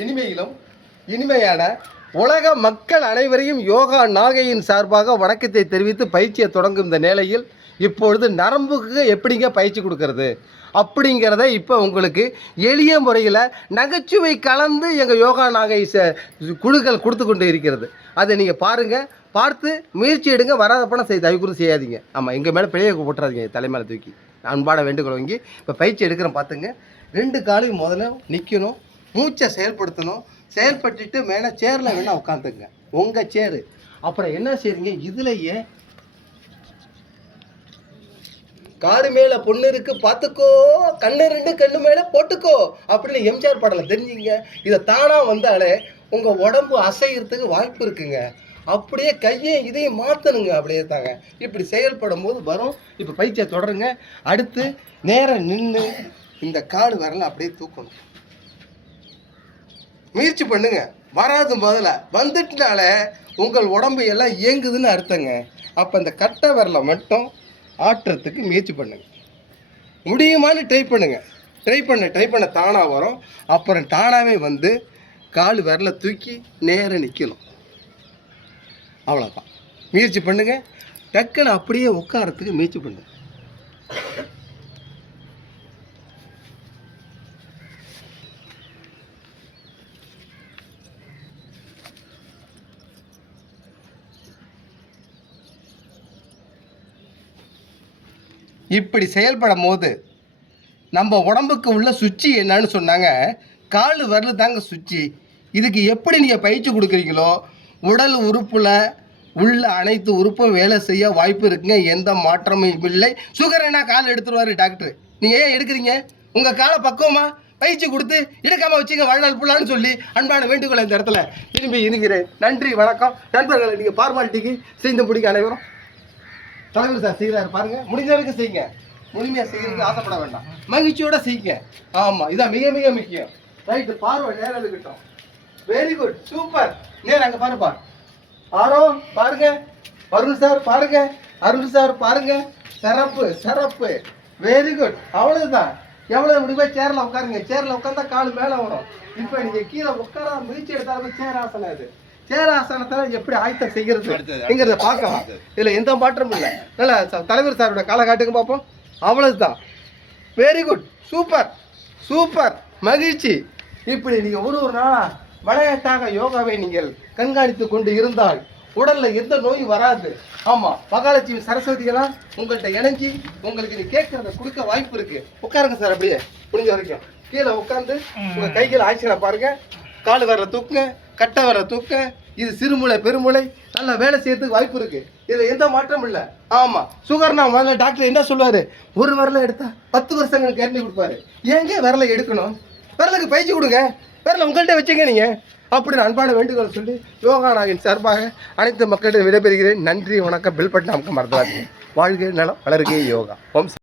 இனிமையிலும் இனிமையான உலக மக்கள் அனைவரையும் யோகா நாகையின் சார்பாக வணக்கத்தை தெரிவித்து பயிற்சியை தொடங்கும் இந்த நிலையில் இப்பொழுது நரம்புக்கு எப்படிங்க பயிற்சி கொடுக்கறது அப்படிங்கிறத இப்போ உங்களுக்கு எளிய முறையில் நகைச்சுவை கலந்து எங்கள் யோகா நாகை குழுக்கள் கொடுத்து கொண்டு இருக்கிறது. அதை நீங்கள் பாருங்கள், பார்த்து முயற்சி எடுங்க. வராத பணம் தயவுக்கூறு செய்யாதீங்க. ஆமாம், எங்கள் மேலே பிழையை போட்டுறாதீங்க, தலைமையில தூக்கி. அன்பான வேண்டுகோள் வாங்கி இப்போ பயிற்சி எடுக்கிறேன் பார்த்துங்க. 2 காலையும் முதல்ல நிற்கணும், மூச்சை செயல்படுத்தணும். செயல்பட்டுட்டு மேலே சேரில் வேணால் உட்காந்துங்க, உங்கள் சேரு. அப்புறம் என்ன செய்றீங்க, இதுலையே காடு மேலே பொண்ணு இருக்கு பார்த்துக்கோ, கண்ணு 2 கண்ணு மேலே போட்டுக்கோ அப்படின்னு எம்ஜிஆர் பாடலை தெரிஞ்சுங்க. இதை தானாக வந்தாலே உங்கள் உடம்பு அசைகிறதுக்கு வாய்ப்பு இருக்குங்க. அப்படியே கையை இதையும் மாற்றணுங்க. அப்படியே தாங்க இப்படி செயல்படும் போது வரும். இப்போ பயிற்சியை தொடருங்க. அடுத்து நேரம் நின்று இந்த காடு வரல அப்படியே தூக்கணும். முயற்சி பண்ணுங்க. வராது முதல்ல வந்துட்டுனால உங்கள் உடம்பு எல்லாம் இயங்குதுன்னு அர்த்தங்க. அப்போ இந்த கட்டை விரலை மட்டும் ஆட்டுறதுக்கு முயற்சி பண்ணுங்க. முடியுமான்னு ட்ரை பண்ணுங்க. ட்ரை பண்ண தானாக வரும். அப்புறம் தானாகவே வந்து கால் விரலை தூக்கி நேரம் நிற்கணும். அவ்வளோதான். முயற்சி பண்ணுங்க. டக்குன்னு அப்படியே உட்காரத்துக்கு முயற்சி பண்ணுங்க. இப்படி செயல்படும் போது நம்ம உடம்புக்கு உள்ள சுவிட்சு என்னன்னு சொன்னாங்க, கால் வரல தாங்க சுவிட்சு. இதுக்கு எப்படி நீங்கள் பயிற்சி கொடுக்குறீங்களோ உடல் உறுப்பில் உள்ள அனைத்து உறுப்பும் வேலை செய்ய வாய்ப்பு இருக்குங்க. எந்த மாற்றமும் இல்லை. சுகர் என்ன கால் எடுத்துருவார் டாக்டர், நீங்கள் ஏன் எடுக்கிறீங்க? உங்கள் காலை பக்குவமாக பயிற்சி கொடுத்து எடுக்காமல் வச்சுங்க, வாழ்நாள் புள்ளான்னு சொல்லி அன்பான வேண்டுகோளை இந்த இடத்துல திரும்பி இருக்கிறேன். நன்றி, வணக்கம் நண்பர்களை. நீங்கள் ஃபார்மாலிட்டிக்கு செய்து பிடிக்க அனைவரும் தலைவர் சார் செய்கிறாரு பாருங்க. முடிஞ்ச வரைக்கும் செய்யுங்க. முழுமையாக செய்யறதுக்கு ஆசைப்பட வேண்டாம், மகிழ்ச்சியோட செய்யுங்க. ஆமாம், இதான் மிக மிக முக்கியம். ரைட்டு, பார்வை நேரம் இருக்கட்டும். Very good, super. நேரம் அங்கே பாருப்பா. ஆரோ பாருங்க, அருள் சார் பாருங்க, அருள் சார் பாருங்க. சிறப்பு சிறப்பு, வெரி குட். அவ்வளவுதான். எவ்வளவு முடியுமா சேரில் உட்காருங்க. சேரில் உட்காந்தா கால் மேலே வரும். இப்போ நீங்கள் கீழே உட்கார முயற்சி எடுத்தாலும் சேராசனம். இது சேராசனத்தில் எப்படி ஆயத்தம் செய்கிறது பார்க்கலாம். இதில் எந்த மாற்றமும் இல்லை. நல்லா தலைவர் சாரோட காலை காட்டுங்க பார்ப்போம். அவ்வளவுதான். வெரி குட், சூப்பர் சூப்பர், மகிழ்ச்சி. இப்படி நீங்கள் ஒரு நாளாக விளையாட்டாக யோகாவை நீங்கள் கண்காணித்து கொண்டு இருந்தால் உடலில் எந்த நோயும் வராது. ஆமாம், மகாலட்சுமி சரஸ்வதிகளாம் உங்கள்கிட்ட இணைஞ்சி உங்களுக்கு நீ கேட்கறத கொடுக்க வாய்ப்பு இருக்கு. உட்காருங்க சார், அப்படியே முடிஞ்ச வரைக்கும் கீழே உட்காந்து உங்கள் கைகளை ஆய்ச்சினா பாருங்க. கால் வரல தூக்குங்க, கட்டை வரல தூக்க. இது சிறுமூளை பெருமூளை நல்லா வேலை செய்யறதுக்கு வாய்ப்பு இருக்கு. இதில் எந்த மாற்றமும் இல்லை. ஆமாம், சுகர்னா முதல்ல டாக்டர் என்ன சொல்லுவார், ஒரு விரலை எடுத்தா 10 வருஷங்கள் கேரண்டி கொடுப்பாரு. ஏங்க விரலை எடுக்கணும்? விரலுக்கு பயிற்சி கொடுங்க. விரலை உங்கள்கிட்ட வச்சுங்க நீங்கள். அப்படின்னு அன்பான வேண்டுகோள் சொல்லி யோகா நாகின் சார்பாக அனைத்து மக்களிடம் விடைபெறுகிறேன். நன்றி, வணக்கம். பெல் பட்டன் அமுக்க மறந்துடாதீங்க. வாழ்க நலம், வளர்க யோகா. ஓம்.